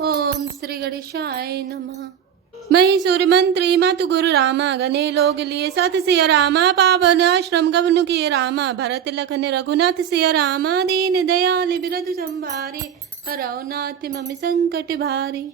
ओम श्री गणेशाय नमः। महिषुर मंत्री मातु गुरु रामा, गने लोग लिए सत सिया रामा, पावन आश्रम गवनु किए रामा, भरत लखन रघुनाथ सिया रामा, दीन दयाल बिरधु संभारे, हरौ नाथ मम संकट भारी।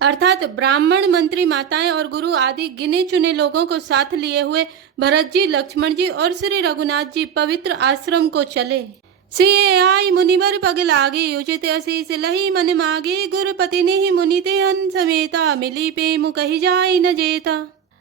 अर्थात ब्राह्मण, मंत्री, माताएं और गुरु आदि गिने चुने लोगों को साथ लिए हुए भरत जी, लक्ष्मण जी और श्री रघुनाथ जी पवित्र आश्रम को चले। सिए आई मुनिवर पग लागे, उचित असीस लही मन मागे, गुरुपति ने मुनि ते हन समेता, मिली पेमु कही जाय न जेता।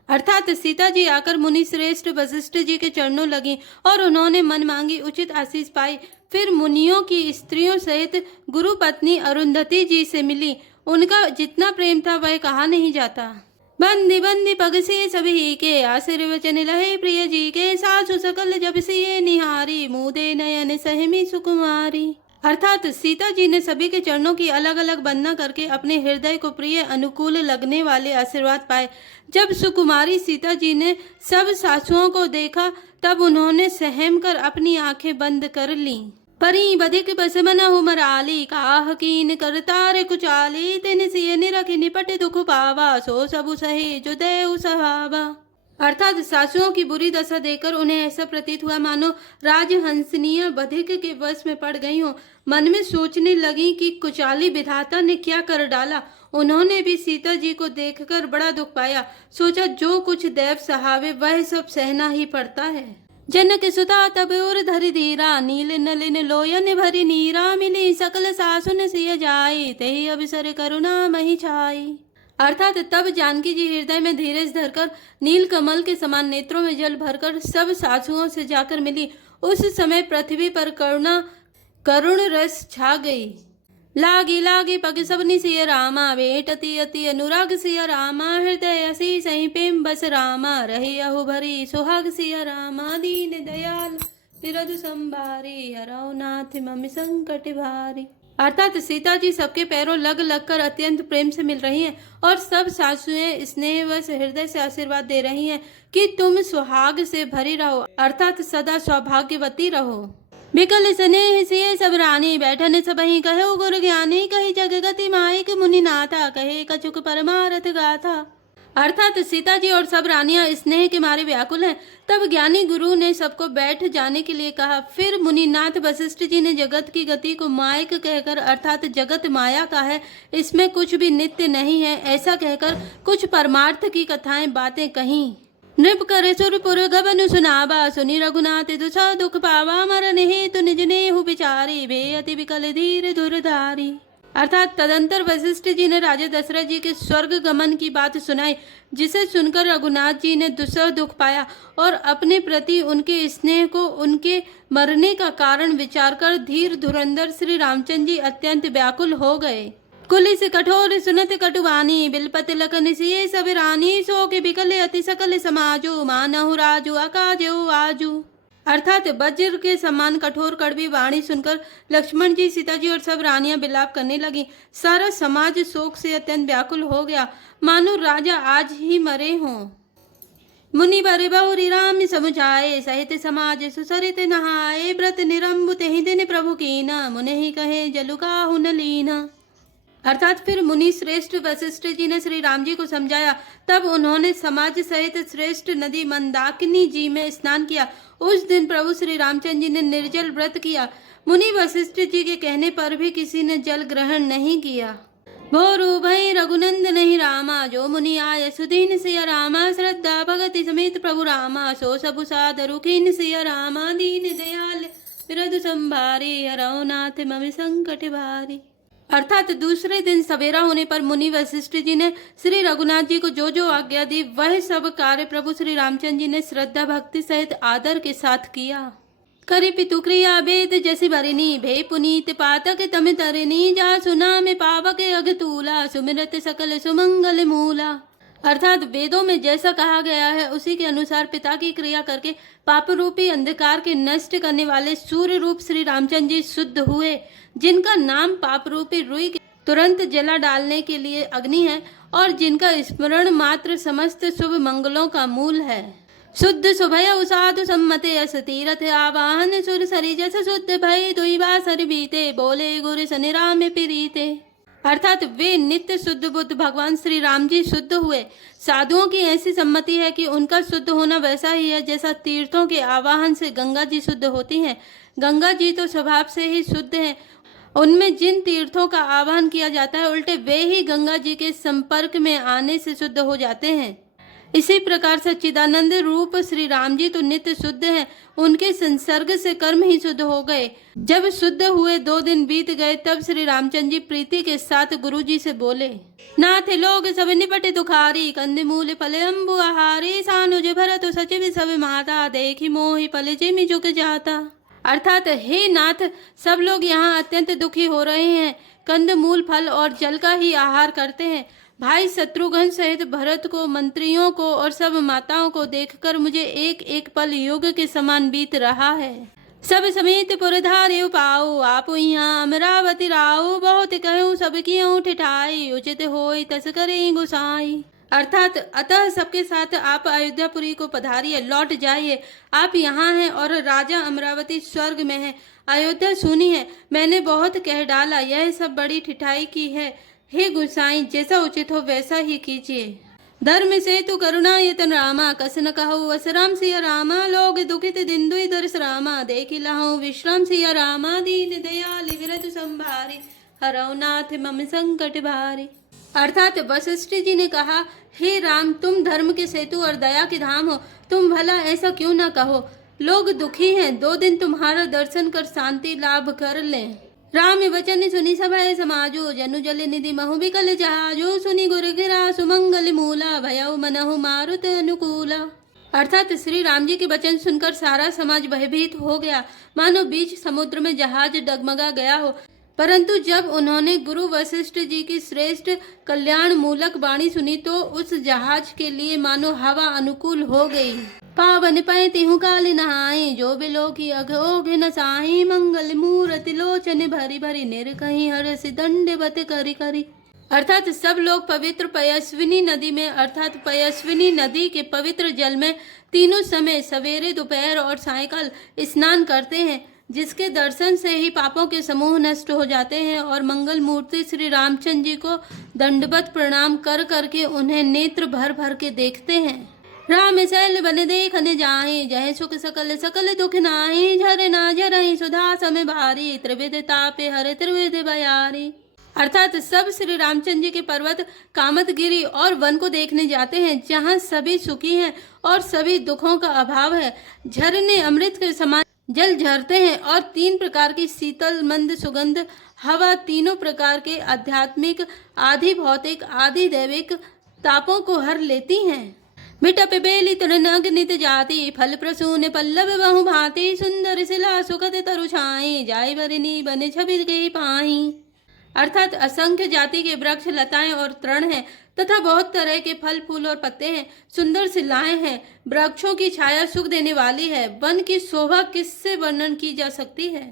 अर्थात सीता जी आकर मुनि श्रेष्ठ वशिष्ठ जी के चरणों लगी और उन्होंने मन मांगी उचित आशीष पाई। फिर मुनियों की स्त्रियों सहित गुरु पत्नी अरुंधति जी से मिली। उनका जितना प्रेम था वह कहा नहीं जाता। बंदी बंदी पग से सभी के, आशीर्वचन लहे प्रिय जी के, सासु सकल जब सिए निहारी, मुदे नयन सहमी सुकुमारी। अर्थात सीता जी ने सभी के चरणों की अलग अलग वंदना करके अपने हृदय को प्रिय अनुकूल लगने वाले आशीर्वाद पाए। जब सुकुमारी सीता जी ने सब सासुओं को देखा तब उन्होंने सहम कर अपनी आंखें बंद कर ली। परी बधिक बस मनहु मराली, काह कीन कर तारे कुचाली, तिन सिय निरखि निपट दुख पावा, सो सबु सहे जो देउ सहावा। अर्थात सासुओं की बुरी दशा देखकर उन्हें ऐसा प्रतीत हुआ मानो राजहंसनीय बधिक के वश में पड़ गई हो। मन में सोचने लगी कि कुचाली विधाता ने क्या कर डाला। उन्होंने भी सीता जी को देखकर बड़ा दुख पाया। सोचा जो कुछ दैव सहावे वह सब सहना ही पड़ता है। जनक सुता तब और धरि धीरा, नील नलिन लोयन भरी नीरा, मिली सकल सासुन सिय जाई, तेहि अवसर करुणा मही छाई। अर्थात तब जानकी जी हृदय में धीरज धरकर नील कमल के समान नेत्रों में जल भरकर सब सासुओं से जाकर मिली। उस समय पृथ्वी पर करुण रस छा गई। लागी लागी पग सबनि सिय रामा, वेटति अति अनुराग सिय रामा, हृदय असी सही प्रेम बस रामा, रहे अहु भरी सुहाग सिय रामा, दीन दयाल बिरधु संभारी, हरौ नाथ मम संकट भारी। अर्थात सीता जी सबके पैरों लग लग कर अत्यंत प्रेम से मिल रही हैं और सब सासुएं स्नेहवश हृदय से आशीर्वाद दे रही हैं कि तुम सुहाग से भरी रहो, अर्थात सदा सौभाग्यवती रहो। बिकल स्नेह सिय सब रानी, बैठन सबहि कहो गुरु ज्ञानी, कही जग गति माइक मुनि नाथा, कहे कछुक परमारथ गाथा। अर्थात सीता जी और सब रानियां स्नेह के मारे व्याकुल हैं। तब ज्ञानी गुरु ने सबको बैठ जाने के लिए कहा। फिर मुनिनाथ वशिष्ठ जी ने जगत की गति को मायक कहकर, अर्थात जगत माया का है, इसमें कुछ भी नित्य नहीं है, ऐसा कहकर कुछ परमार्थ की कथाएं बातें कहीं। नृप करे सुरपुर गबनु सुनावा, सुनि रघुनाथ दुसा दुख पावा, मरन हेतु निज नेहु बिचारी, भे अति विकल धीर धुरधारी। अर्थात तदंतर वशिष्ठ जी ने राजा दशरथ जी के स्वर्ग गमन की बात सुनाई, जिसे सुनकर रघुनाथ जी ने दुसह दुख पाया और अपने प्रति उनके स्नेह को उनके मरने का कारण विचार कर धीर धुरंधर श्री रामचंद्र जी अत्यंत व्याकुल हो गए। कुलिस कठोर सुनत कटुवानी, बिलपत लखन सिए सब रानी, सो के बिकले अति सकल समाजो, मानहु राजू अकाजो आजू। अर्थात वज्र के समान कठोर कड़वी वाणी सुनकर लक्ष्मण जी, सीता जी और सब रानियां विलाप करने लगी। सारा समाज शोक से अत्यंत व्याकुल हो गया, मानो राजा आज ही मरे हों। मुनि बर बहुरी राम समुझाए, सहित समाज सुसरित नहाए, व्रत निरंबु तेहि दिन प्रभु कीना, मुनि कहे जलु काहु न लीना। अर्थात फिर मुनि श्रेष्ठ वशिष्ठ जी ने श्री राम जी को समझाया। तब उन्होंने समाज सहित श्रेष्ठ नदी मंदाकिनी जी में स्नान किया। उस दिन प्रभु श्री रामचंद्र जी ने निर्जल व्रत किया। मुनि वशिष्ठ जी के कहने पर भी किसी ने जल ग्रहण नहीं किया। भोरु भई रघुनंद नहीं रामा, जो मुनि आय सुदीन सिय रामा, श्रद्धा भगति समेत प्रभु रामा, सो सबु सादरु खीन सिय रामा, दीन दयाल बिरधु संभारी, हरौ नाथ मम संकट भारी। अर्थात दूसरे दिन सवेरा होने पर मुनि वशिष्ठ जी ने श्री रघुनाथ जी को जो जो आज्ञा दी वह सब कार्य प्रभु श्री रामचंद्र जी ने श्रद्धा भक्ति सहित आदर के साथ किया। करि पितु क्रिया वेद जैसी भरिनी, भे पुनीत पातक तम तरिनी, जा सुना में पावक अघतूला, सुमिरत सकल सुमंगल मूला। अर्थात वेदों में जैसा कहा गया है उसी के अनुसार पिता की क्रिया करके पाप रूपी अंधकार के नष्ट करने वाले सूर्य रूप श्री रामचंद्र जी शुद्ध हुए, जिनका नाम पाप रूपी रुई के तुरंत जला डालने के लिए अग्नि है और जिनका स्मरण मात्र समस्त शुभ मंगलों का मूल है। शुद्ध सुभय साधु सम्मते अस तीरथ आवाहन, सुर सरी जस शुद्ध भय दुई बासर बीते, बोले गुर सनि राम प्रीते। अर्थात वे नित्य शुद्ध बुद्ध भगवान श्री राम जी शुद्ध हुए। साधुओं की ऐसी सम्मति है कि उनका शुद्ध होना वैसा ही है जैसा तीर्थों के आवाहन से गंगा जी शुद्ध होती हैं। गंगा जी तो स्वभाव से ही शुद्ध हैं। उनमें जिन तीर्थों का आवाहन किया जाता है उल्टे वे ही गंगा जी के संपर्क में आने से शुद्ध हो जाते हैं। इसी प्रकार सच्चिदानंद रूप श्री राम जी तो नित्य शुद्ध हैं। उनके संसर्ग से कर्म ही शुद्ध हो गए। जब शुद्ध हुए 2 दिन बीत गए तब श्री रामचंद्र जी प्रीति के साथ गुरु जी से बोले, नाथ लोग सब निपट दुखारी, कंद मूल फल अम्बु आहारी, सानुज भरत सचिव सब माता, देखी मोहि पल जिमि झुक जाता। अर्थात हे नाथ, सब लोग यहाँ अत्यंत दुखी हो रहे हैं, कंद मूल फल और जल का ही आहार करते हैं। भाई शत्रुघ्न सहित भरत को, मंत्रियों को और सब माताओं को देखकर मुझे एक एक पल युग के समान बीत रहा है। सब समेत पुरधारे पाओ, आप यहाँ अमरावती राओ, बहुत कहूँ सब कियों ठिठाई, उचित होय तस करें गुसाई। अर्थात अतः सबके साथ आप अयोध्यापुरी को पधारिए, लौट जाइए। आप यहाँ हैं और राजा अमरावती स्वर्ग में है, अयोध्या सुनी है। मैंने बहुत कह डाला, यह सब बड़ी ठिठाई की है। हे गुसाई, जैसा उचित हो वैसा ही कीजिए। धर्म से तु करुणा यतन रामा, कस न कहु असराम सिया रामा, लोग दुखित दिन दुई दर्श रामा, देखि लहु विश्राम सिया रामा, दीन दयाल विरत संभारी, हरौ नाथ मम संकट भारी। अर्थात वशिष्ठ जी ने कहा, हे राम, तुम धर्म के सेतु और दया के धाम हो, तुम भला ऐसा क्यों न कहो। लोग दुखी हैं, 2 दिन तुम्हारा दर्शन कर शांति लाभ कर लें। राम वचन सुनी सभय समाजो, जनु जल निधि महु विकल जहाजो, सुनी गुरु गिरा सुमंगल मूला, भयउ मनहु मारुत अनुकूला। अर्थात श्री राम जी के वचन सुनकर सारा समाज भयभीत हो गया, मानो बीच समुद्र में जहाज डगमगा गया हो। परंतु जब उन्होंने गुरु वशिष्ठ जी की श्रेष्ठ कल्याण मूलक वाणी सुनी तो उस जहाज के लिए मानो हवा अनुकूल हो गई। पावन पै तिहु काल नहाई, जो बिलो की अघोघ नसाई, मंगल मूरति लोचन भरी भरी, निर्कहि हरसि दंडवत करि करि। अर्थात सब लोग पवित्र पयस्विनी नदी में, अर्थात पयस्विनी नदी के पवित्र जल में तीनों समय सवेरे, दोपहर और सायंकाल स्नान करते हैं, जिसके दर्शन से ही पापों के समूह नष्ट हो जाते हैं और मंगल मूर्ति श्री रामचंद्र जी को दंडवत प्रणाम कर करके उन्हें नेत्र भर भर के देखते हैं। राम शैल बन देखने जाए, जय सुख सकल सकल दुख नाहि, झर ना झरहि सुधा सम भारी, त्रिविध तापे हर त्रिविध बयारी। अर्थात सब श्री रामचंद्र जी के पर्वत कामतगिरी और वन को देखने जाते हैं, जहाँ सभी सुखी हैं और सभी दुखों का अभाव है। झरने अमृत के समान जल झरते हैं और 3 प्रकार की शीतल मंद सुगंध हवा तीनों प्रकार के आध्यात्मिक, आधि भौतिक, आधि दैविक तापों को हर लेती हैं। मिटप बेली तृणग नित जाति, फल प्रसून पल्लव बहु भांति, सुंदर शिला सुखद तरु छाई, जाय बरनी बन छबि गई पाई। अर्थात असंख्य जाति के वृक्ष, लताएं और तृण हैं तथा बहुत तरह के फल फूल और पत्ते हैं। सुंदर शिलाएं हैं, वृक्षों की छाया सुख देने वाली है। वन की शोभा किससे वर्णन की जा सकती है।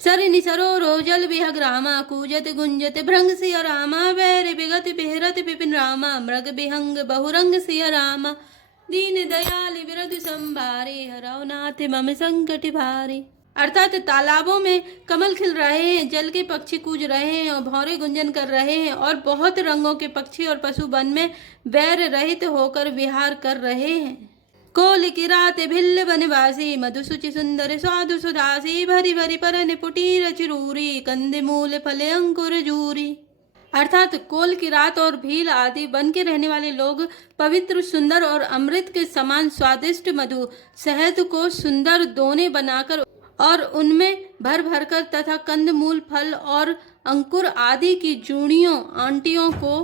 सरिनि सरोरो जल विहग रामा, कूजत गुंजत भृंग सिया रामा, वैर विगत बिहरत विपिन रामा, मृग विहंग बहुरंग सिया रामा, दीन दयाल विरध संभारे, हरौ नाथ मम संकट भारे। अर्थात तालाबों में कमल खिल रहे हैं, जल के पक्षी कूज रहे हैं और भौरे गुंजन कर रहे हैं और बहुत रंगों के पक्षी और पशु वन में वैर रहित होकर विहार कर रहे हैं। कोल किरात भिल्ल बनवासी, मधुसुचि सुंदर स्वादु सुधासी, भरी भरी परन पुटीर चिरूरी, कंद मूल फल अंकुर जूरी। अर्थात कोल किरात और भील आदि वन के रहने वाले लोग पवित्र, सुंदर और अमृत के समान स्वादिष्ट मधु, शहद को सुंदर दोने बनाकर और उनमें भर भर कर तथा कंद मूल फल और अंकुर आदि की जूड़ियों आंटियों को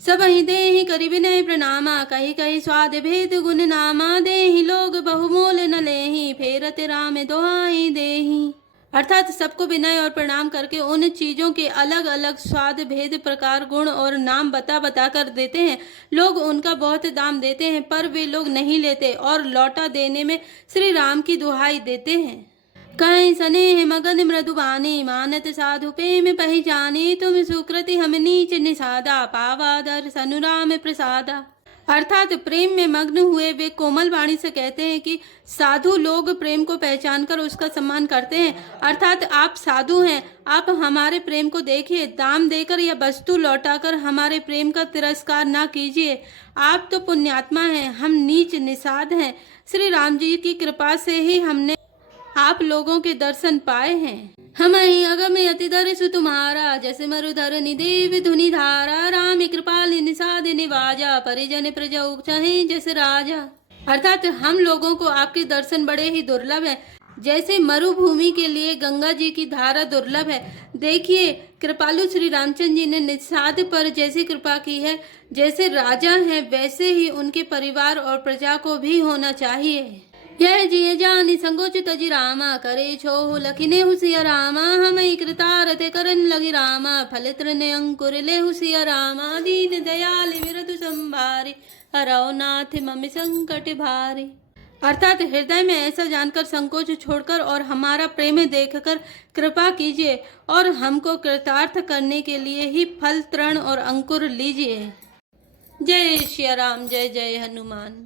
सब ही देहि करि विनय प्रणामा, कही कही स्वाद भेद गुण नामा, देहि लोग बहुमोल न लेहि, फेरत राम दोहाई देहि। अर्थात सबको विनय और प्रणाम करके उन चीजों के अलग अलग स्वाद भेद प्रकार गुण और नाम बता बता कर देते हैं। लोग उनका बहुत दाम देते हैं पर वे लोग नहीं लेते और लौटा देने में श्री राम की दुहाई देते हैं। कहीं स्नेह मगन मृदुबानी, मानत साधु प्रेम पहचानी, तुम सुकृति हम नीच निषादा, पावा दर्शन राम प्रसादा। अर्थात प्रेम में मग्न हुए वे कोमल वाणी से कहते हैं कि साधु लोग प्रेम को पहचान कर उसका सम्मान करते हैं। अर्थात आप साधु हैं, आप हमारे प्रेम को देखिए, दाम देकर या वस्तु लौटाकर हमारे प्रेम का तिरस्कार ना कीजिए। आप तो पुण्यात्मा हैं, हम नीच निषाद हैं। श्री राम जी की कृपा से ही हमने आप लोगों के दर्शन पाए हैं। हम ही अगम अति दर्शु तुम्हारा, जैसे मरुधर निदेव धुनि धारा, राम कृपाल निषाद निवाजा, परिजन प्रजा उपचाहे जैसे राजा। अर्थात हम लोगों को आपके दर्शन बड़े ही दुर्लभ है, जैसे मरुभूमि के लिए गंगा जी की धारा दुर्लभ है। देखिए कृपालु श्री रामचंद्र जी ने निषाद पर जैसी कृपा की है, जैसे राजा हैं वैसे ही उनके परिवार और प्रजा को भी होना चाहिए। यह जिय जानी संगोच तजी रामा, करे छो लखिने हुसिया रामा, हम कृतारते करन लगी रामा, फलित्र ने अंकुर ले हुसिया रामा, दीन दयाल विरतु संभारे, हरौ नाथ ममि संकट भारे। अर्थात हृदय में ऐसा जानकर संकोच छोड़कर और हमारा प्रेम देखकर कृपा कीजिए और हमको कृतार्थ करने के लिए ही फल तृण और अंकुर लीजिए। जय श्री राम, जय जय हनुमान।